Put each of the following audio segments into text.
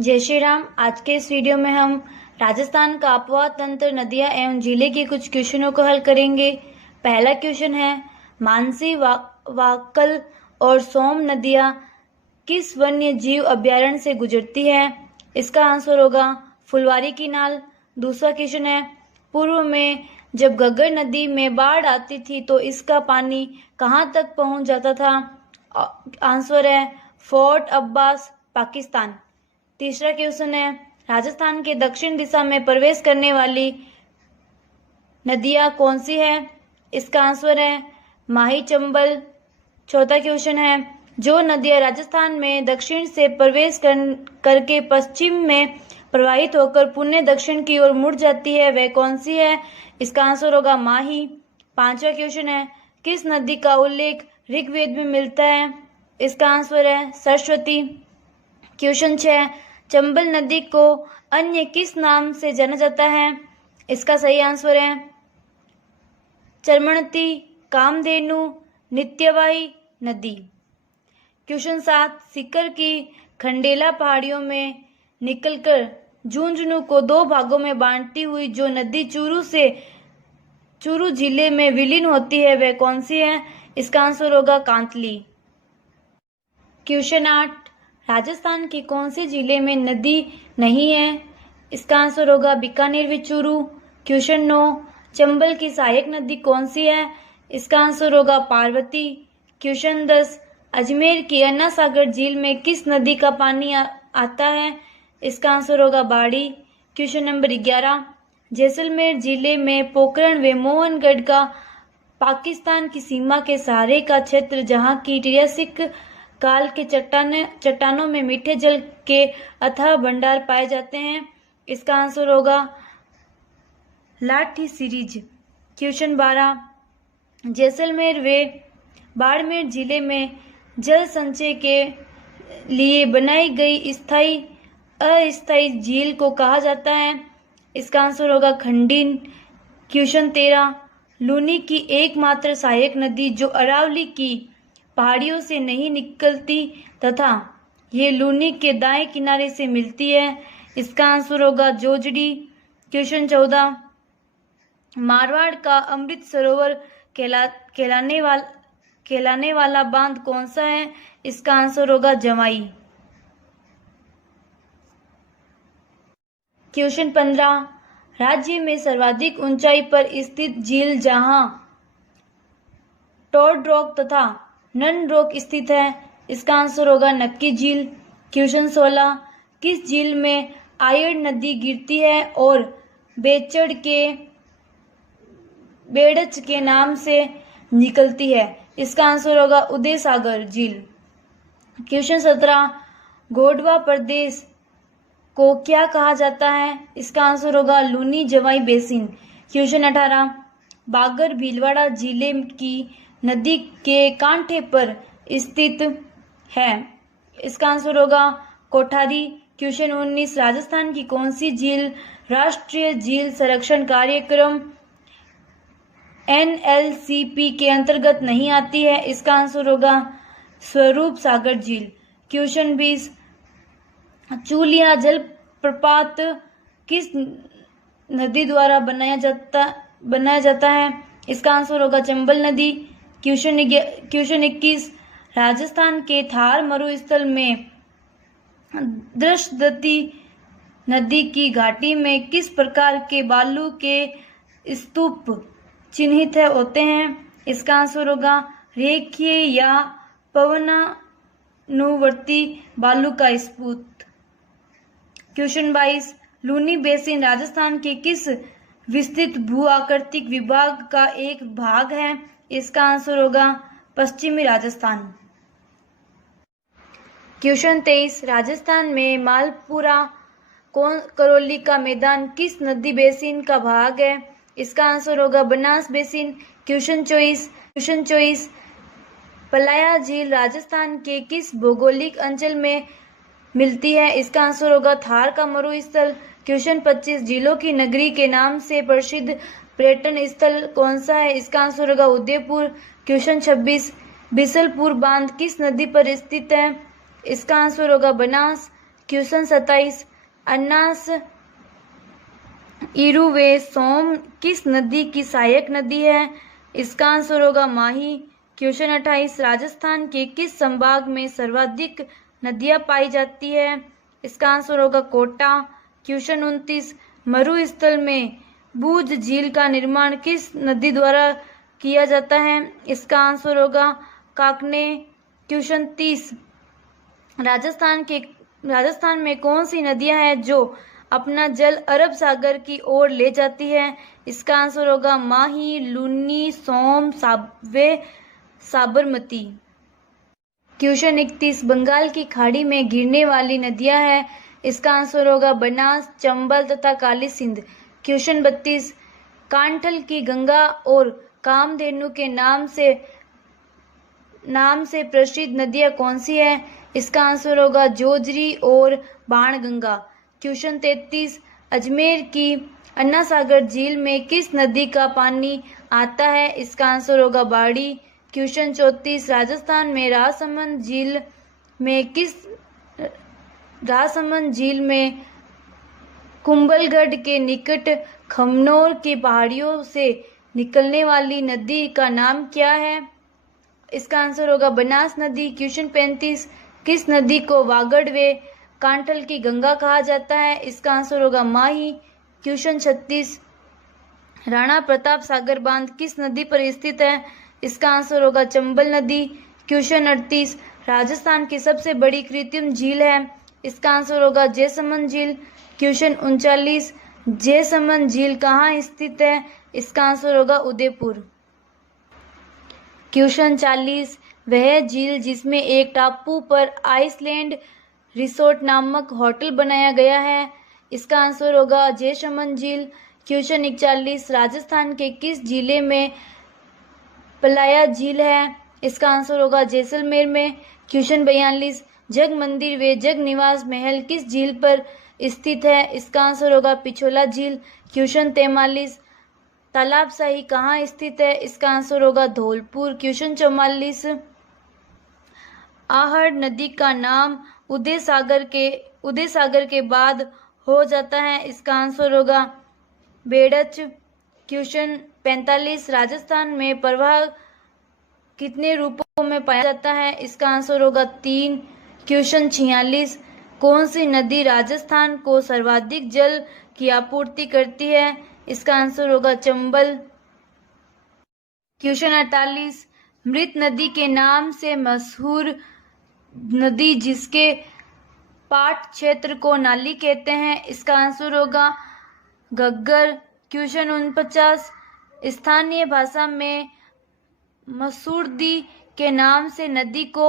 जय श्री राम। आज के इस वीडियो में हम राजस्थान का आबहवा तंत्र, नदियां एवं जिले के कुछ क्वेश्चनों को हल करेंगे। पहला क्वेश्चन है, मानसी, वाकल और सोम नदियां किस वन्य जीव अभ्यारण्य से गुजरती है? इसका आंसर होगा फुलवारी की नाल। दूसरा क्वेश्चन है, पूर्व में जब घग्गर नदी में बाढ़ आती थी तो इसका पानी कहाँ तक पहुँच जाता था? आंसर है फोर्ट अब्बास, पाकिस्तान। तीसरा क्वेश्चन है, राजस्थान के दक्षिण दिशा में प्रवेश करने वाली नदियां कौन सी है? इसका आंसर है माही, चंबल। चौथा क्वेश्चन है, जो नदियां राजस्थान में दक्षिण से प्रवेश करके पश्चिम में प्रवाहित होकर पुनः दक्षिण की ओर मुड़ जाती है, वह कौन सी है? इसका आंसर होगा माही। पांचवा क्वेश्चन है, किस नदी का उल्लेख ऋग्वेद में मिलता है? इसका आंसर है सरस्वती। क्वेश्चन 6, चंबल नदी को अन्य किस नाम से जाना जाता है? इसका सही आंसर है चर्मणती, कामधेनु, नित्यवाही नदी। क्वेश्चन 7, सीकर की खंडेला पहाड़ियों में निकलकर झुंझुनू को दो भागों में बांटती हुई जो नदी चूरू जिले में विलीन होती है, वह कौन सी है? इसका आंसर होगा कांतली। क्वेश्चन 8, राजस्थान के कौन से जिले में नदी नहीं है? इसका आंसर होगा बीकानेर व चूरू। क्वेश्चन 9, चंबल की सहायक नदी कौन सी है? इसका आंसर होगा पार्वती। क्वेश्चन 10, अजमेर की अन्ना सागर झील में किस नदी का पानी आता है? इसका आंसर होगा बाड़ी। क्वेश्चन नंबर 11, जैसलमेर जिले में पोखरण व मोहनगढ़ का पाकिस्तान की सीमा के सहारे का क्षेत्र, जहाँ की ट्रियासिक काल के चट्टानों में मीठे जल के अथाह भंडार पाए जाते हैं, इसका आंसर होगा लाठी सीरीज। क्वेश्चन 12, जैसलमेर व बाड़मेर जिले में जल संचय के लिए बनाई गई स्थायी अस्थायी झील को कहा जाता है? इसका आंसर होगा खंडीन। क्वेश्चन 13, लूनी की एकमात्र सहायक नदी जो अरावली की पहाड़ियों से नहीं निकलती तथा ये लूनी के दाएं किनारे से मिलती है, इसका आंसर होगा जोजड़ी। क्वेश्चन 14, मारवाड़ का अमृत सरोवर कहलाने वाला बांध कौन सा है? इसका आंसर होगा जवाई। क्वेश्चन 15, राज्य में सर्वाधिक ऊंचाई पर स्थित झील जहां टोड रॉक तथा नन रॉक स्थित है, इसका आंसर होगा नक्की झील। क्वेश्चन 16, किस झील में आयड़ नदी गिरती है और बेड़च के नाम से निकलती है? इसका आंसर होगा उदय सागर झील। क्वेश्चन 17, गोंडवा प्रदेश को क्या कहा जाता है? इसका आंसर होगा लूनी जवाई बेसिन। क्वेश्चन 18, बागर भीलवाड़ा जिले की नदी के कांठे पर स्थित है, इसका आंसर होगा कोठारी। क्वेश्चन 19, राजस्थान की कौन सी झील राष्ट्रीय झील संरक्षण कार्यक्रम NLCP के अंतर्गत नहीं आती है? इसका आंसर होगा स्वरूप सागर झील। क्वेश्चन 20, चूलिया जलप्रपात किस नदी द्वारा बनाया जाता है? इसका आंसर होगा चंबल नदी। क्वेश्चन 21, राजस्थान के थार मरुस्थल में दृष्टदती नदी की घाटी में किस प्रकार के बालू के स्तूप चिन्हित होते हैं? इसका आंसर होगा रेखीय या पवनानुवर्ती बालू का स्तूप। क्वेश्चन 22, लूनी बेसिन राजस्थान के किस विस्तृत भू आकृतिक विभाग का एक भाग है? इसका आंसर होगा पश्चिमी राजस्थान। क्वेश्चन 23, राजस्थान में मालपुरा करौली का मैदान किस नदी बेसिन का भाग है? इसका आंसर होगा बनास बेसिन। क्वेश्चन 24, पलाया झील राजस्थान के किस भौगोलिक अंचल में मिलती है? इसका आंसर होगा थार का मरुस्थल। क्वेश्चन 25, झीलों की नगरी के नाम से प्रसिद्ध पर्यटन स्थल कौन सा है? इसका आंसर होगा उदयपुर। क्वेश्चन 26, बिसलपुर बांध किस नदी पर स्थित है? इसका आंसर होगा बनास। क्वेश्चन 27 अन्नास इरुवे सोम किस नदी की सहायक नदी है? इसका आंसर होगा माही। क्वेश्चन 28 राजस्थान के किस संभाग में सर्वाधिक नदियां पाई जाती है? इसका आंसर होगा कोटा। क्वेश्चन 29 मरुस्थल में बूझ झील का निर्माण किस नदी द्वारा किया जाता है? इसका आंसर होगा काकने। क्वेश्चन 30 राजस्थान में कौन सी नदियां हैं जो अपना जल अरब सागर की ओर ले जाती है? इसका आंसर होगा माही, लूनी, सोम, साबवे, साबरमती। क्वेश्चन 31 बंगाल की खाड़ी में गिरने वाली नदियां हैं। इसका आंसर होगा बनास, चंबल तथा काली सिंध। क्वेश्चन 32 कांठल की गंगा और कामधेनु के नाम से प्रसिद्ध नदियां कौन सी है? इसका आंसर होगा जोजरी और बाणगंगा। क्वेश्चन 33 अजमेर की अन्ना सागर झील में किस नदी का पानी आता है? इसका आंसर होगा बाड़ी। क्वेश्चन 34 राजस्थान में राजसमंद झील में कुंभलगढ़ के निकट खमनोर की पहाड़ियों से निकलने वाली नदी का नाम क्या है? इसका आंसर होगा बनास नदी। क्वेश्चन 35 किस नदी को वागड़ व कांठल की गंगा कहा जाता है? इसका आंसर होगा माही। क्वेश्चन 36 राणा प्रताप सागर बांध किस नदी पर स्थित है? इसका आंसर होगा चंबल नदी। क्वेश्चन 38 राजस्थान की सबसे बड़ी कृत्रिम झील है। इसका आंसर होगा जयसमंद झील। क्वेश्चन 39 जयसमंद झील कहाँ स्थित है? इसका आंसर होगा उदयपुर। क्वेश्चन 40 वह झील जिसमें एक टापू पर आइसलैंड रिसोर्ट नामक होटल बनाया गया है? इसका आंसर होगा जयसमंद झील। क्वेश्चन 41 राजस्थान के किस जिले में पलाया झील है? इसका आंसर होगा जैसलमेर में। क्वेश्चन 42 जग मंदिर व जग निवास महल किस झील पर स्थित है? इसका आंसर होगा पिछोला झील। क्वेश्चन 43 तालाबशाही कहाँ स्थित है? इसका आंसर होगा धौलपुर। क्वेश्चन 44 आहड़ नदी का नाम उदय सागर के बाद हो जाता है। इसका आंसर होगा बेड़च। क्वेश्चन 45 राजस्थान में प्रवाह कितने रूपों में पाया जाता है? इसका आंसर होगा 3। क्वेश्चन 46 कौन सी नदी राजस्थान को सर्वाधिक जल की आपूर्ति करती है? इसका आंसर होगा चंबल। क्वेश्चन 48 मृत नदी के नाम से मशहूर नदी जिसके पाट क्षेत्र को नाली कहते हैं? इसका आंसर होगा घग्गर। क्वेश्चन 49 स्थानीय भाषा में मसूरदी के नाम से नदी को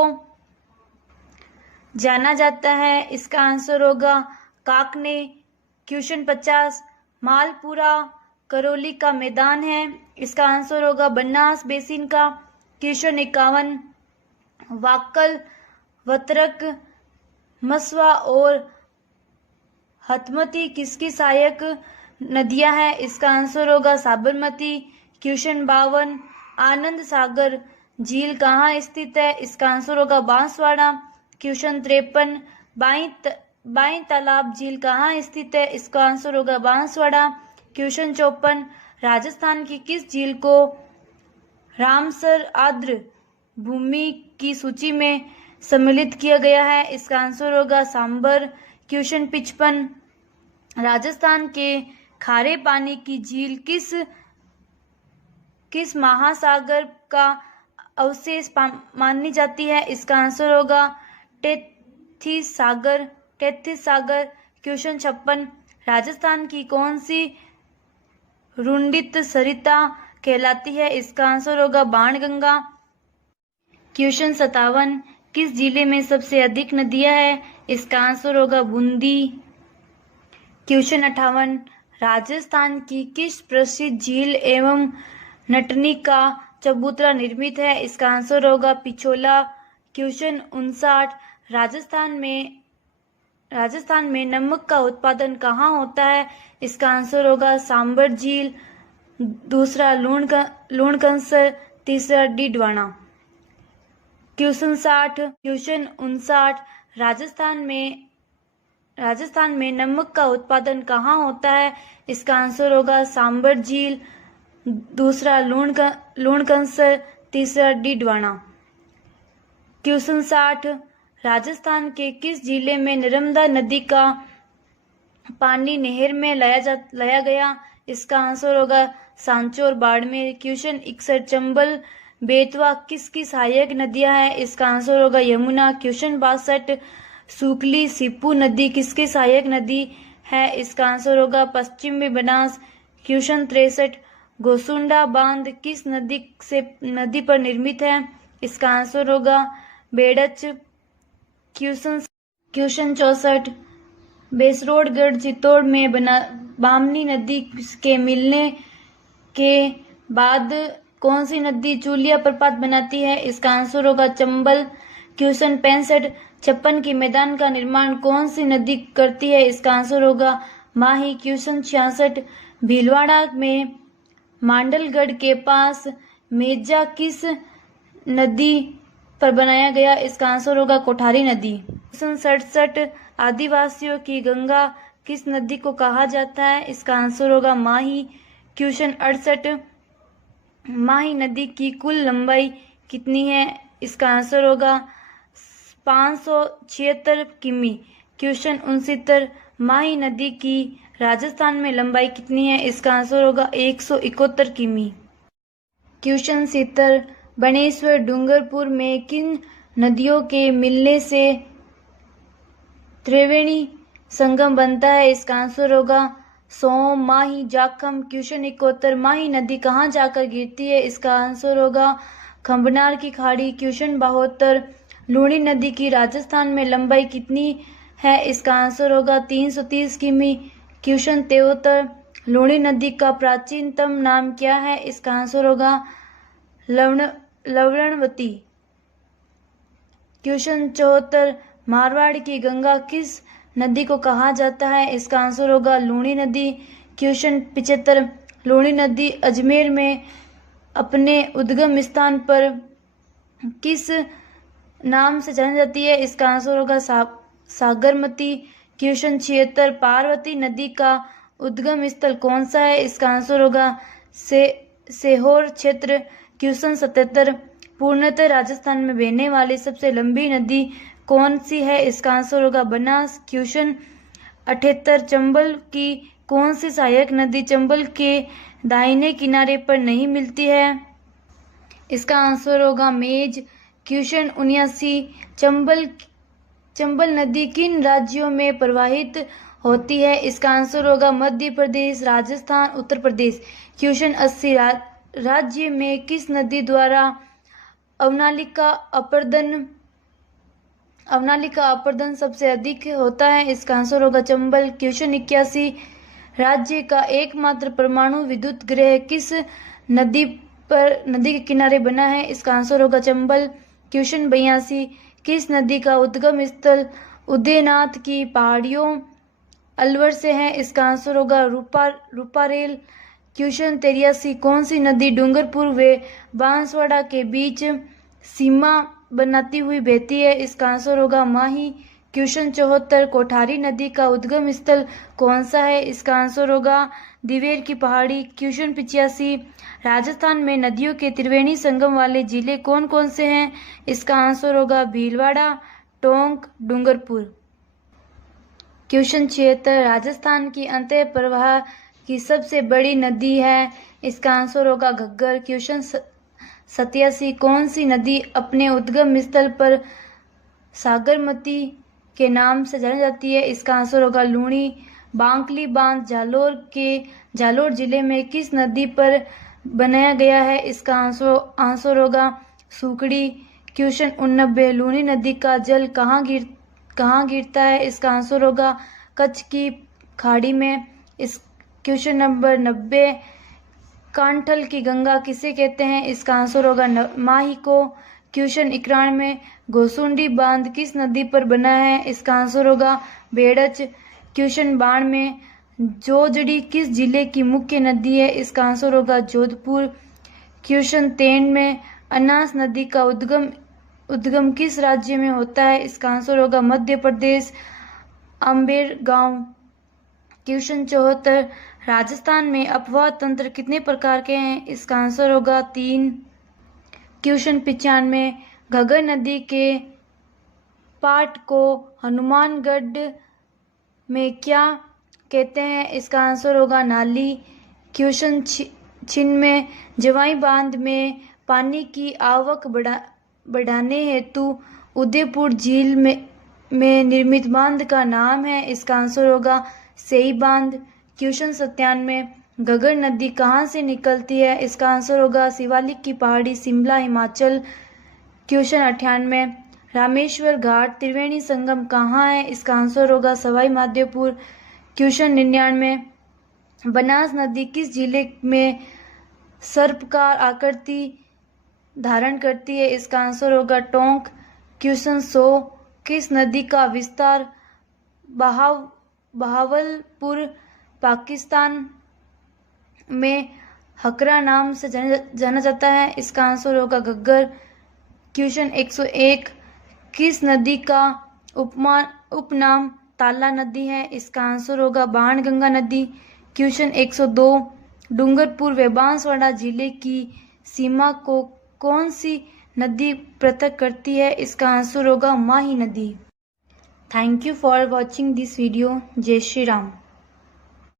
जाना जाता है। इसका आंसर होगा काकने। क्वेश्चन 50 मालपुरा करौली का मैदान है। इसका आंसर होगा बनास बेसिन का। क्वेश्चन 51 वाक्कल, वत्रक, मसवा और हथमती किसकी सहायक नदियां हैं? इसका आंसर होगा साबरमती। क्वेश्चन 52 आनंद सागर झील कहाँ स्थित है? इसका आंसर होगा बांसवाड़ा। क्वेश्चन 53 बाई तालाब झील कहाँ स्थित है? इसका आंसर होगा बांसवाड़ा। क्वेश्चन 54 राजस्थान की किस झील को रामसर आर्द्र भूमि की सूची में सम्मिलित किया गया है? इसका आंसर होगा सांबर। क्वेश्चन 55 राजस्थान के खारे पानी की झील किस महासागर का अवशेष मानी जाती है? इसका आंसर होगा टेथिस सागर। क्वेश्चन 56 राजस्थान की कौन सी रुंडित सरिता कहलाती है? इसका आंसर होगा बाणगंगा। क्वेश्चन 57 किस जिले में सबसे अधिक नदियां हैं? इसका आंसर होगा बूंदी। क्वेश्चन 58 राजस्थान की किस प्रसिद्ध झील एवं नटनी का चबूतरा निर्मित है? इसका आंसर होगा पिछोला। क्वेश्चन 59 राजस्थान में नमक का उत्पादन कहाँ होता है? इसका आंसर होगा सांबर झील, दूसरा लूणकंसर, तीसरा डीडवाना। क्वेश्चन 59 राजस्थान में राजस्थान में नमक का उत्पादन कहाँ होता है? इसका आंसर होगा सांबर झील, दूसरा लूणकंसर, तीसरा डीडवाना। क्वेश्चन 60, राजस्थान के किस जिले में नर्मदा नदी का पानी नहर में लाया गया? इसका आंसर होगा सांचौर, बाड़मेर। क्वेश्चन 61, चंबल बेतवा किसकी सहायक नदियां हैं? इसका आंसर होगा यमुना। क्वेश्चन 62, सुकली सिप्पू नदी किसकी सहायक नदी है? इसका आंसर होगा पश्चिमी बनास। क्वेश्चन 63, गोसुंडा बांध किस नदी पर निर्मित है? इसका आंसर होगा बेड़च। क्वेश्चन 64, बेसरोडगढ़ चित्तौड़ में बामनी नदी के मिलने के बाद कौन सी नदी चूलिया प्रपात बनाती है? इसका आंसर होगा चंबल। क्वेश्चन 65, छप्पन के मैदान का निर्माण कौन सी नदी करती है? इसका आंसर होगा माही। क्वेश्चन 66, भीलवाड़ा में मांडलगढ़ के पास मेजा किस नदी पर बनाया गया? इसका आंसर होगा कोठारी नदी। क्वेश्चन 67, आदिवासियों की गंगा किस नदी को कहा जाता है? इसका आंसर होगा माही। क्वेश्चन 68, माही नदी की कुल लंबाई कितनी है? इसका आंसर होगा 576 किमी। क्वेश्चन 69, माही नदी की राजस्थान में लंबाई कितनी है? इसका आंसर होगा 171 किमी। क्वेश्चन 70, बनेश्वर डूंगरपुर में किन नदियों के मिलने से त्रिवेणी संगम बनता है? इसका आंसर होगा सोम, माही, जाखम। क्वेश्चन 71, माही नदी कहाँ जाकर गिरती है? इसका आंसर होगा खंबनार की खाड़ी। क्वेश्चन 72, लूणी नदी की राजस्थान में लंबाई कितनी है? इसका आंसर होगा 330 किमी। क्वेश्चन 73, लूणी नदी का प्राचीनतम नाम क्या है? इसका आंसर होगा लवणवती। क्वेश्चन 74, मारवाड़ की गंगा किस नदी को कहा जाता है? इसका आंसर होगा लूणी नदी। क्वेश्चन 75, लूणी नदी अजमेर में अपने उद्गम स्थान पर किस नाम से जानी जाती है? इसका आंसर होगा सागरमती। क्वेश्चन 76, पार्वती नदी का उद्गम स्थल कौन सा है? इसका आंसर होगा सीहोर क्षेत्र। क्वेश्चन 77, पूर्णतः राजस्थान में बहने वाली सबसे लंबी नदी कौन सी है? इसका आंसर होगा बनास। क्वेश्चन 78, चंबल की कौन सी सहायक नदी चंबल के दाहिने किनारे पर नहीं मिलती है? इसका आंसर होगा मेज। क्वेश्चन 79, चंबल नदी किन राज्यों में प्रवाहित होती है? इसका आंसर होगा मध्य प्रदेश, राजस्थान, उत्तर प्रदेश। क्वेश्चन 80, राज्य में किस नदी द्वारा अवनालिका अपरदन सबसे अधिक होता है? इसका आंसर होगा चंबल। क्वेश्चन 81, राज्य का एकमात्र परमाणु विद्युत गृह किस नदी के किनारे बना है? इसका आंसर होगा चंबल। क्वेश्चन 82, किस नदी का उद्गम स्थल उदयनाथ की पहाड़ियों अलवर से है? इसका आंसर होगा रूपारेल। क्वेश्चन 83, कौन सी नदी डूंगरपुर व बांसवाड़ा के बीच सीमा बनाती हुई बहती है? इसका आंसर होगा माही। क्वेश्चन 74, कोठारी नदी का उद्गम स्थल कौन सा है? इसका आंसर होगा दिवेर की पहाड़ी। क्वेश्चन 85, राजस्थान में नदियों के त्रिवेणी संगम वाले जिले कौन कौन से हैं? इसका आंसर होगा भीलवाड़ा, टोंक, डूंगरपुर। क्वेश्चन 76, राजस्थान की अंतः प्रवाह की सबसे बड़ी नदी है? इसका आंसर होगा घग्गर। क्वेश्चन 87, कौन सी नदी अपने उद्गम स्थल पर सागरमती के नाम से जानी जाती है? इसका आंसर होगा लूणी। बांकली बांध जालोर जिले में किस नदी पर बनाया गया है? इसका आंसर होगा सुकड़ी। क्वेश्चन 89, लूणी नदी का जल कहाँ गिरता है? इसका आंसर होगा कच्छ की खाड़ी में। इस क्वेश्चन नंबर 90, कांठल की गंगा किसे कहते हैं? इसका आंसर होगा माही को। क्वेश्चन 91, घोसुंडी बांध किस नदी पर बना है? इसका आंसर होगा बेड़च। क्वेश्चन 92, जोजड़ी किस जिले की मुख्य नदी है? इसका आंसर होगा जोधपुर। क्वेश्चन 93, अनास नदी का उद्गम किस राज्य में होता है? इसका आंसर होगा मध्य प्रदेश। अम्बेर गांव। क्वेश्चन 74, राजस्थान में अपवाह तंत्र कितने प्रकार के हैं? इसका आंसर होगा 3। क्वेश्चन 95, घग्गर नदी के पाट को हनुमानगढ़ में क्या कहते हैं? इसका आंसर होगा नाली। क्वेश्चन 96, जवाई बांध में पानी की आवक बढ़ाने हेतु उदयपुर झील में निर्मित बांध का नाम है? इसका आंसर होगा सेई बांध। क्वेश्चन 97, घग्गर नदी कहाँ से निकलती है? इसका आंसर होगा शिवालिक की पहाड़ी, शिमला, हिमाचल। क्वेश्चन 98, रामेश्वर घाट त्रिवेणी संगम कहाँ है? इसका आंसर होगा सवाई माधोपुर। क्वेश्चन 99, बनास नदी किस जिले में सर्पकार आकृति धारण करती है? इसका आंसर होगा टोंक। क्वेश्चन 100, किस नदी का विस्तार बहावलपुर पाकिस्तान में हकरा नाम से जाना जाता है? इसका आंसर होगा घग्गर। क्वेश्चन 101, किस नदी का उपनाम ताला नदी है? इसका आंसर होगा बाणगंगा नदी। क्वेश्चन 102, डूंगरपुर व बांसवाड़ा जिले की सीमा को कौन सी नदी पृथक करती है? इसका आंसर होगा माही नदी। Thank you for watching this video. जय श्री राम।